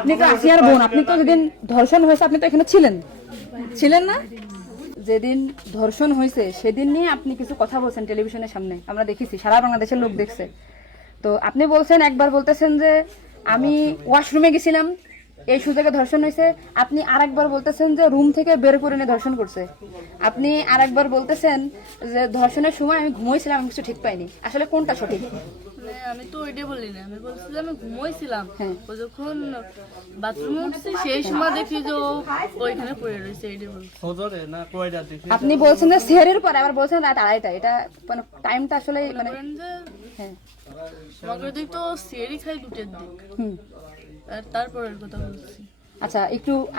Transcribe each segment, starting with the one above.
আপনি তো আসিয়ার বোন, আপনি তো যেদিন ধর্ষণ হয়েছে আপনি তো এখানে ছিলেন না? যেদিন ধর্ষণ হয়েছে সেদিন নিয়ে আপনি কিছু কথা বলছেন টেলিভিশনের সামনে, আমরা দেখেছি, সারা বাংলাদেশের লোক দেখছে। তো আপনি বলছেন, একবার বলতেছেন যে আমি ওয়াশরুমে গেছিলাম এই সুযোগে ধর্ষণ হয়েছে, আপনি আরেকবার বলতেছেন যে রুম থেকে বের করে নিয়ে ধর্ষণ করছে, আপনি আরেকবার বলতেছেন যে ধর্ষণের সময় আমি ঘুমোইছিলাম, আমি কিছু ঠিক পাইনি। আসলে কোনটা সঠিক? আমি তো ওইটাই বলি না, আমি বলছি যে আমি ঘুমোইছিলাম, ও যখন বাথরুমে উঠছি সেই সময় দেখি যে ও ওইখানে পড়ে রয়েছে, এইটাই বলছি। আপনি বলছেন যে সেহরির পরে, আবার বলছেন রাত 2:30, এটা মানে টাইমটা আসলে মানে হ্যাঁ আমাকে দিক তো সিয়ারি খাই 2টের দিক, আর তারপরের কথা বলছি। আচ্ছা,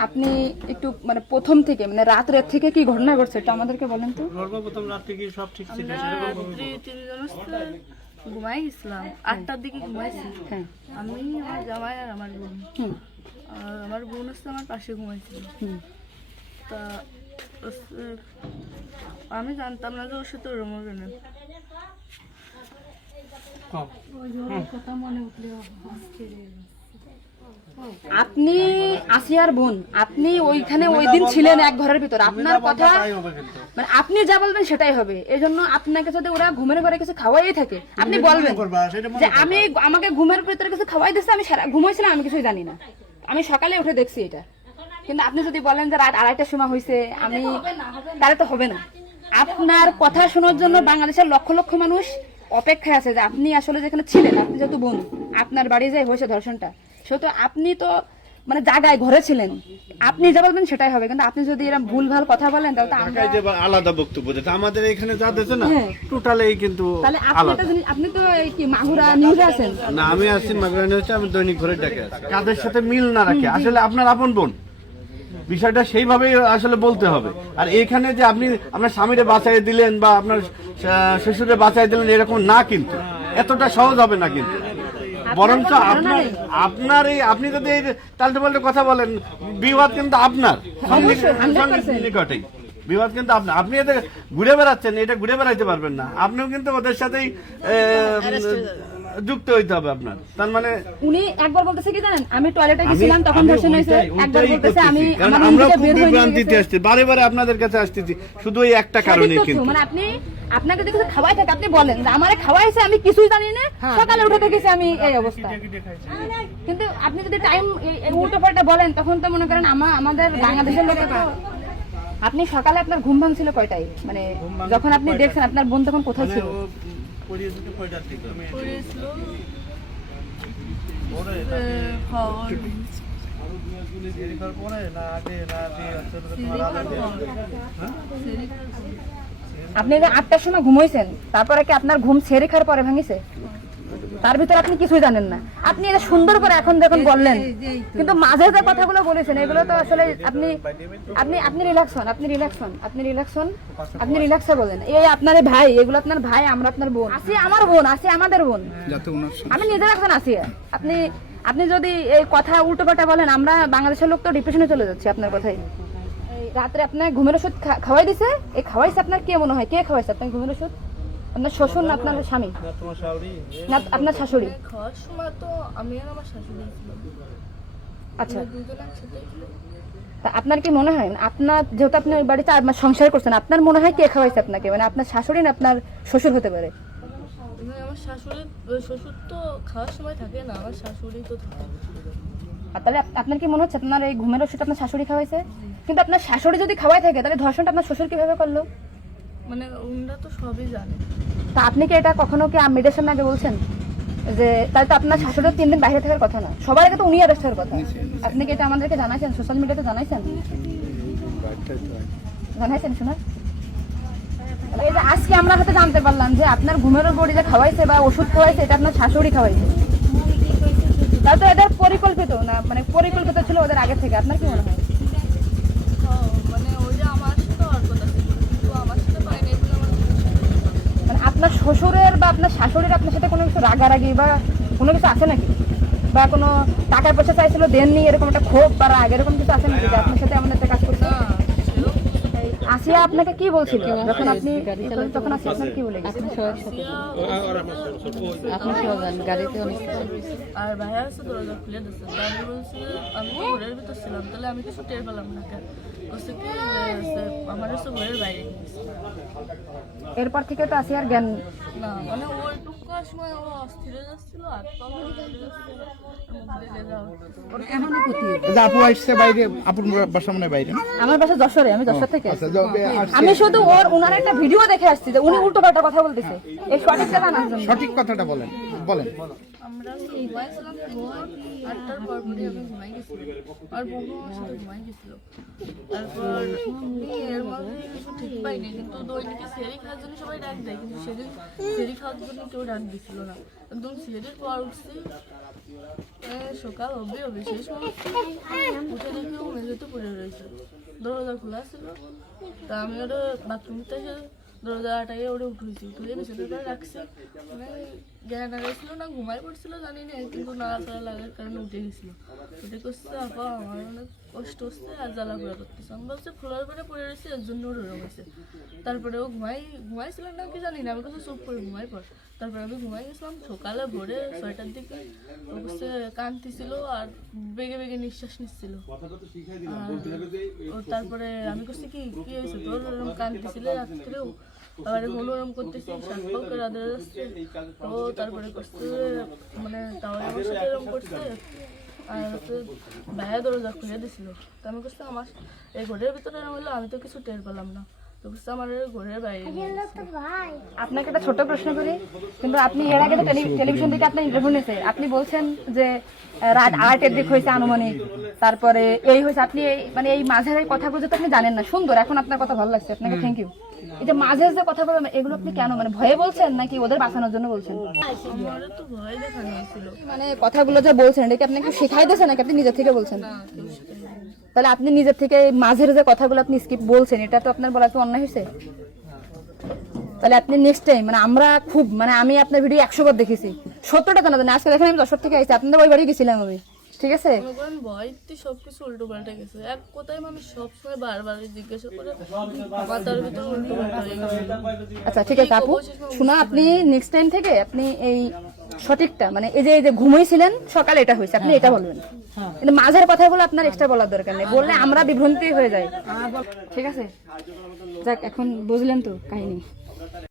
আপনি একটু মানে প্রথম থেকে মানে রাত থেকে কি ঘটনা ঘটছে এটা আমাদেরকে বলেন তো। সর্বপ্রথম রাত থেকে সব ঠিক ছিল, রাত্রি 3 জন ঘুমাই গেছিলাম, 8টার দিকে ঘুমাইছি। হ্যাঁ, আমি, আমার জামাই আর আমার বোন, আর আমার বোন হচ্ছে আমার পাশে ঘুমাইছিল। তা আমি জানতাম না যে ওর সাথে ওরম হবে না। আপনি আসিয়ার বোন, আপনি ওইখানে ওই দিন ছিলেন এক ঘরের ভিতর, আপনার কথা মানে আপনি যা বলবেন সেটাই হবে। এই জন্য আপনাকে যদি ওরা ঘুমের ঘরে কিছু খাওয়াই থাকে আপনি বলবেন যে আমাকে ঘুমের ভিতরে কিছু খাওয়াই দিচ্ছে, আমি ঘুমাইছিলাম, আমি কিছুই জানি না, আমি সকালে উঠে দেখছি এটা। কিন্তু আপনি যদি বলেন যে রাত 2:30টার সময় হয়েছে, আমি তাহলে তো হবে না। আপনার কথা শোনার জন্য বাংলাদেশের লক্ষ লক্ষ মানুষ অপেক্ষায় আছে যে আপনি আসলে যেখানে ছিলেন, আপনি যেহেতু বোন, আপনার বাড়ি যে হয়েছে ধর্ষণটা, সেহেতু আপনি তো মানে জায়গায় ঘরে ছিলেন, আপনি যা বলবেন সেটাই হবে। কিন্তু আপনি যদি এরকম ভুলভাল কথা বলেন তাহলে তো আমরা আলাদা বক্তব্য দিতে, আমাদের এখানে যা দিচ্ছে না টোটালি কিন্তু তাহলে আপনি তো এই কি মাগুরা নিউজে আছেন না, আমি আছি মাগুরা নিউজে, আমি দৈনিক ঘরে ডাকে আছি। কাদের সাথে মিল না রাখে আসলে আপনার আপন বোন, বিষয়টা সেইভাবেই আসলে বলতে হবে। আর এখানে যে আপনি আপনার স্বামীরে বাঁচাই দিলেন বা আপনার শ্বশুরে বাঁচাই দিলেন এরকম না, কিন্তু এতটা সহজ হবে না। কিন্তু বরঞ্চ আপনার এই আপনি যদি এই তাল্টে পাল্টে কথা বলেন, বিবাদ কিন্তু আপনার নিকটেই, বিবাদ কিন্তু আপনার। আপনি এদের ঘুরে বেড়াচ্ছেন, এটা ঘুরে বেড়াইতে পারবেন না, আপনিও কিন্তু ওদের সাথেই যুক্ত হইতে হবে আপনার। তার মানে উনি একবার বলতেছে কি জানেন, আমি টয়লেটে গেছিলাম তখন ধর্ষণ হয়েছে, একবার বলতেছে আমি আমার রুম আমরা থেকে খুব বের হয়ে বিভ্রান্তিতে আসছি, বারে বারে আপনাদের কাছে আসতেছি শুধু এই একটা কারণে। কিন্তু মানে আপনাকে যদি কিছু খাওয়াই থাকে আপনি বলেন যে আমারে খাওয়াইছে, আমি কিছুই জানি না, সকালে উঠে দেখেছি আমি এই অবস্থা। কিন্তু আপনি যদি টাইম উল্টো পাল্টা বলেন তখন তো মনে করেন আমাদের বাংলাদেশের লোকের তো, আপনি সকালে আপনার ঘুম ভাঙছিল কয়টায়, মানে যখন আপনি দেখছেন আপনার বোন তখন কোথায় ছিল? আপনি যে 8টার সময় ঘুমাইছেন, তারপরে কি আপনার ঘুম ছেড়ে খাওয়ার পরে ভাঙিছে? তার ভিতরে আপনি কিছুই জানেন না। আপনি এটা সুন্দর করে এখন যখন বললেন, কিন্তু মাঝে যে কথাগুলো বলেছেন এগুলো তো আসলে আপনি রিল্যাক্স হন, আপনি রিল্যাক্সে বলেন। এই আপনার ভাই, এগুলো আপনার ভাই, আমরা আপনার বোন, আসি আমার বোন, আসি আমাদের বোন, আমি নিজের একজন আসি। আপনি যদি এই কথা উল্টো পাল্টা বলেন, আমরা বাংলাদেশের লোক তো ডিপ্রেশনে চলে যাচ্ছি আপনার কথাই। রাত্রে আপনার ঘুমের ওষুধ খাওয়াই দিছে, এই খাওয়াইছে আপনার কে মনে হয়, কে খাওয়াইছে আপনার ঘুমের ওষুধ? আপনার শ্বশুর না আপনার স্বামী না আপনার শাশুড়ি? খাওয়ার সময় তো আমি আর আমার শাশুড়ি ছিলাম। আচ্ছা, দুজন একসাথে। তা আপনার কি মনে হয়, আপনার যেহেতু আপনি ওই বাড়িতে সংসার করছেন, আপনার মনে হয় কে খাওয়াইছে আপনাকে, মানে আপনার শাশুড়ি না আপনার শ্বশুর হতে পারে? আমার শাশুড়ি, শ্বশুর তো খাওয়ার সময় থাকে না, আমার শাশুড়ি তো থাকে। আর তাহলে আপনার কি মনে হচ্ছে আপনার এই ঘুমের ওষুধ আপনার শাশুড়ি খাওয়াইছে? কিন্তু আপনার শাশুড়ি যদি খাওয়াই থাকে তাহলে ধর্ষণটা আপনার শ্বশুর কিভাবে করলো? মানে ওনারা তো সবই জানে। তা আপনি কি এটা কখনো কি মেয়েদের সামনে আগে বলছেন যে তাই তো আপনার শাশুড়ির 3 দিন বাইরে থাকার কথা না, সবার আগে তো উনি অ্যারেস্ট হওয়ার কথা? আপনি কি এটা আমাদেরকে জানাইছেন, সোশ্যাল মিডিয়াতে জানাইছেন শোনা? এই যে আজকে আমরা হয়তো জানতে পারলাম যে আপনার ঘুমের বড়ি যে খাওয়াইছে বা ওষুধ খাওয়াইছে এটা আপনার শাশুড়ি খাওয়াইছে, তাই তো এদের পরিকল্পিত না, মানে পরিকল্পিত ছিল ওদের আগে থেকে। আপনার কি মনে হয়? মানে ওই যে আমার সাথে আর কথা ছিল, কিন্তু আমার সাথে পাইনি, এগুলো আমার মানে আপনার শ্বশুরের বা আপনার শাশুড়ির আপনার সাথে কোনো কিছু রাগারাগি বা কোনো কিছু আছে নাকি, বা কোনো টাকা পয়সা চাইছিল দেননি, এরকম একটা ক্ষোভ বা রাগ এরকম কিছু আছে নাকি যে আপনার সাথে এমন একটা কাজ করছে? আসিয়া আপনাকে কি বলছিল যখন আপনি তখন আসিয়া আপনাকে কি বলে গেছে? আর ভাইয়া আছে দরজা খুলে দিচ্ছে, তা আমি বলছি আমি তো ঘরের ভিতর ছিলাম, তাহলে আমি কিছু টের পেলাম না কেন? বলছে কি আমার হচ্ছে ঘরের বাইরে গেছে। এরপর থেকে তো আসিয়ার জ্ঞান না মানে ওইটুকু সময় ও অস্থির হয়ে যাচ্ছিল, আর আপু আসছে বাইরে, আপুর বাসা মনে হয় বাইরে। আমার বাসা যশোরে, আমি যশোর থেকে আচ্ছা, আমি শুধু ওনার একটা ভিডিও দেখে আসছি যে উনি উল্টো পাল্টা কথা বলতেছে, এই সঠিকটা জানার জন্য। সঠিক কথাটা বলেন বলেন। আমরা ঘুমাইছিলাম, 8টার পর পরে আমি ঘুমাই গেছিলাম, আর বন্ধু আমার সাথে ঘুমাই গেছিল। তারপর আমি এর মধ্যে কিছু ঠিক পাইনি, কিন্তু দৈনিকে সেরি খাওয়ার জন্য সবাই ডাক দেয়, কিন্তু সেদিন সেরি খাওয়ার জন্য কেউ ডাক দিছিল না। একদম সেরির পর উঠছি, সকাল হবে সেই সময় উঠে দেখি ও মেঝেতে পড়ে রয়েছে, দরজা খোলা ছিল। তা আমি ওটা বাথরুমতে এসে দরজা আটাইয়ে ওটা উঠেছি, উঠে বিছানার পরে রাখছি। মানে জ্ঞান হারাইছিল না ঘুমাই পড়ছিল জানি না, কিন্তু নাড়াচাড়া লাগার কারণে উঠে গেছিল। উঠে করছে আপা আমার অনেক কষ্ট হচ্ছে আর জ্বালা পোড়া করতেছে। আমি বলছে ফ্লোর পরে পড়ে রয়েছে এর জন্য ওর ওরম হয়েছে। তারপরে ও ঘুমাইছিল না কি জানি না, আমি কাছে চুপ করে ঘুমাই পড়। তারপরে আমি ঘুমাই গেছিলাম, সকালে ভোরে 6টার দিকে ও বসে কাঁদতেছিল আর বেগে বেগে নিঃশ্বাস নিচ্ছিল। তারপরে আমি করছি কি কি হয়েছে তোর, ওরম কাঁদতেছিল রাত্রেও, আবার ওরম করতেছি, সাতপাল করে আদর যাচ্ছে। ও তারপরে করছে মানে তাও আমার সাথে এরম করছে, আর হচ্ছে ভাইয়া দরজা খুলে দিছিল। তো আমি করছি আমার এই ঘরের ভিতরে এরম হলো, আমি তো কিছু টের পেলাম না। তো করছে আমার ঘরের বাইরে নিয়ে গেছে। আপনাকে একটা ছোট প্রশ্ন করি, কিন্তু আপনি এর আগে তো টেলিভিশন থেকে আপনার ইন্টারভিউ নিয়েছে, আপনি বলছেন যে রাত 8-এর দিক হয়েছে আনুমানিক, তারপরে এই হয়েছে, আপনি মানে এই মাঝের এই কথাগুলো তো আপনি জানেন না। সুন্দর, এখন আপনার কথা ভালো লাগছে, আপনাকে থ্যাংক ইউ। এই যে মাঝের যে কথা বলবেন এগুলো আপনি কেন, মানে ভয়ে বলছেন নাকি ওদের বাঁচানোর জন্য বলছেন? আমার তো ভয় দেখানো হয়েছিল মানে কথাগুলো যে বলছেন এটা কি আপনাকে শেখাই দিয়েছে নাকি আপনি নিজের থেকে বলছেন? না, কেউ সেটাই তাহলে আপনি নিজের থেকে মাঝের যে কথাগুলো আপনি স্কিপ বলছেন, এটা তো আপনার বলা তো অন্যায় হয়েছে। তাহলে আপনি নেক্সট টাইম, মানে আমরা খুব, মানে আমি আপনার ভিডিও 100 বার দেখেছি, 70টা জানা জানি। আজকে দেখেন আমি যশোর থেকে আইছি, আপনাদের ওই বাড়ি গেছিলাম আমি, ঠিক আছে? মনে করেন ভয়তে সবকিছু উল্টো পাল্টে গেছে। এক কথায় মানুষ সবসময় বারবার জিজ্ঞাসা করে মাথার ভিতরে উল্টো পাল্টা হয়ে গেছে। আচ্ছা ঠিক আছে আপু, শোনা, আপনি নেক্সট টাইম থেকে আপনি এই সঠিকটা, মানে এই যে ঘুমাইছিলেন সকালে এটা হয়েছে, আপনি এটা বলবেন, কিন্তু মাঝের কথাগুলো আপনার এক্সট্রা বলার দরকার নেই, বললে আমরা বিভ্রান্তি হয়ে যাই, ঠিক আছে? যাক, এখন বুঝলেন তো কাহিনী।